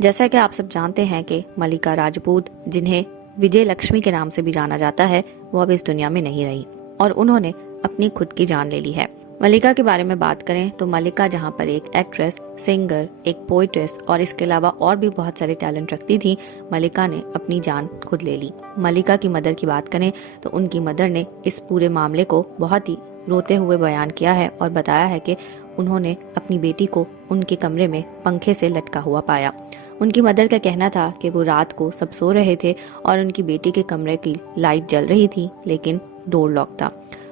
जैसा कि आप सब जानते हैं कि मल्लिका राजपूत, जिन्हें विजय लक्ष्मी के नाम से भी जाना जाता है, वो अब इस दुनिया में नहीं रही और उन्होंने अपनी खुद की जान ले ली है। मल्लिका के बारे में बात करें तो मल्लिका जहां पर एक एक्ट्रेस, सिंगर, एक पोइट्रेस और इसके अलावा और भी बहुत सारे टैलेंट रखती थी, मल्लिका ने अपनी जान खुद ले ली। मल्लिका की मदर की बात करें तो उनकी मदर ने इस पूरे मामले को बहुत ही रोते हुए बयान किया है और बताया है कि उन्होंने अपनी बेटी को उनके कमरे में पंखे से लटका हुआ पाया। उनकी मदर का कहना था कि वो रात को सब सो रहे थे और उनकी बेटी के कमरे की लाइट जल रही थी, लेकिन डोर लॉक था।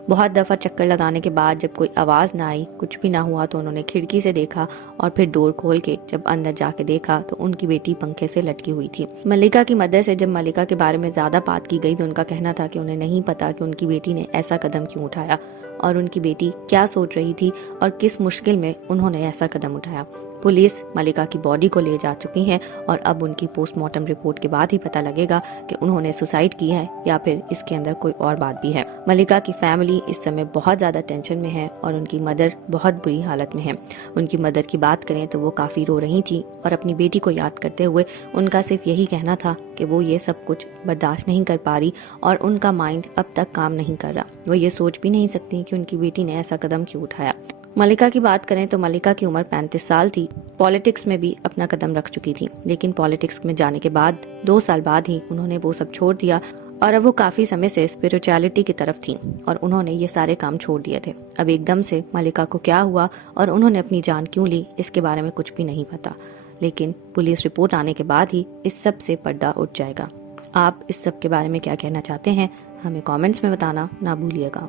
बहुत दफ़ा चक्कर लगाने के बाद जब कोई आवाज़ ना आई, कुछ भी ना हुआ, तो उन्होंने खिड़की से देखा और फिर डोर खोल के जब अंदर जाके देखा तो उनकी बेटी पंखे से लटकी हुई थी। मल्लिका की मदर से जब मल्लिका के बारे में ज़्यादा बात की गई तो उनका कहना था कि उन्हें नहीं पता कि उनकी बेटी ने ऐसा कदम क्यों उठाया और उनकी बेटी क्या सोच रही थी और किस मुश्किल में उन्होंने ऐसा कदम उठाया। पुलिस मल्लिका की बॉडी को ले जा चुकी है और अब उनकी पोस्टमार्टम रिपोर्ट के बाद ही पता लगेगा कि उन्होंने सुसाइड की है या फिर इसके अंदर कोई और बात भी है। मल्लिका की फैमिली इस समय बहुत ज़्यादा टेंशन में है और उनकी मदर बहुत बुरी हालत में है। उनकी मदर की बात करें तो वो काफ़ी रो रही थी और अपनी बेटी को याद करते हुए उनका सिर्फ यही कहना था कि वो ये सब कुछ बर्दाश्त नहीं कर पा रही और उनका माइंड अब तक काम नहीं कर रहा। वो ये सोच भी नहीं सकती कि उनकी बेटी ने ऐसा कदम क्यों उठाया। मल्लिका की बात करें तो मल्लिका की उम्र 35 साल थी। पॉलिटिक्स में भी अपना कदम रख चुकी थी, लेकिन पॉलिटिक्स में जाने के बाद 2 साल बाद ही उन्होंने वो सब छोड़ दिया और अब वो काफी समय से स्पिरिचुअलिटी की तरफ थी और उन्होंने ये सारे काम छोड़ दिए थे। अब एकदम से मल्लिका को क्या हुआ और उन्होंने अपनी जान क्यों ली, इसके बारे में कुछ भी नहीं पता, लेकिन पुलिस रिपोर्ट आने के बाद ही इस सब से पर्दा उठ जाएगा। आप इस सब के बारे में क्या कहना चाहते हैं, हमें कमेंट्स में बताना ना भूलिएगा।